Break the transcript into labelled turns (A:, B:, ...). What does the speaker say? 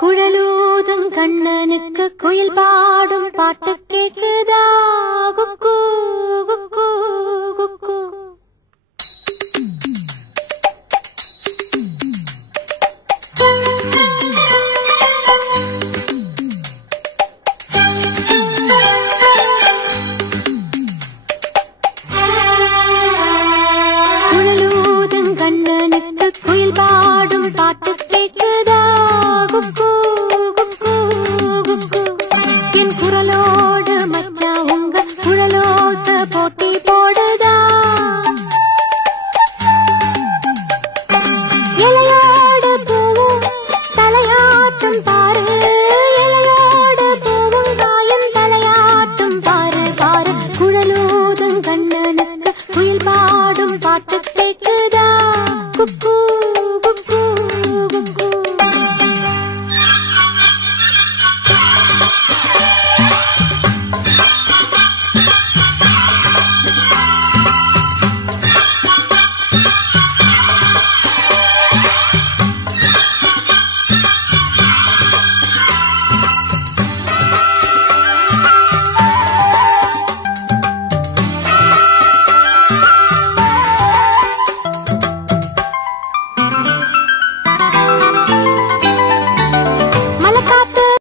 A: குழலூதும் கண்ணனுக்கு குயில் பாடும் பாட்டு கேட்கு por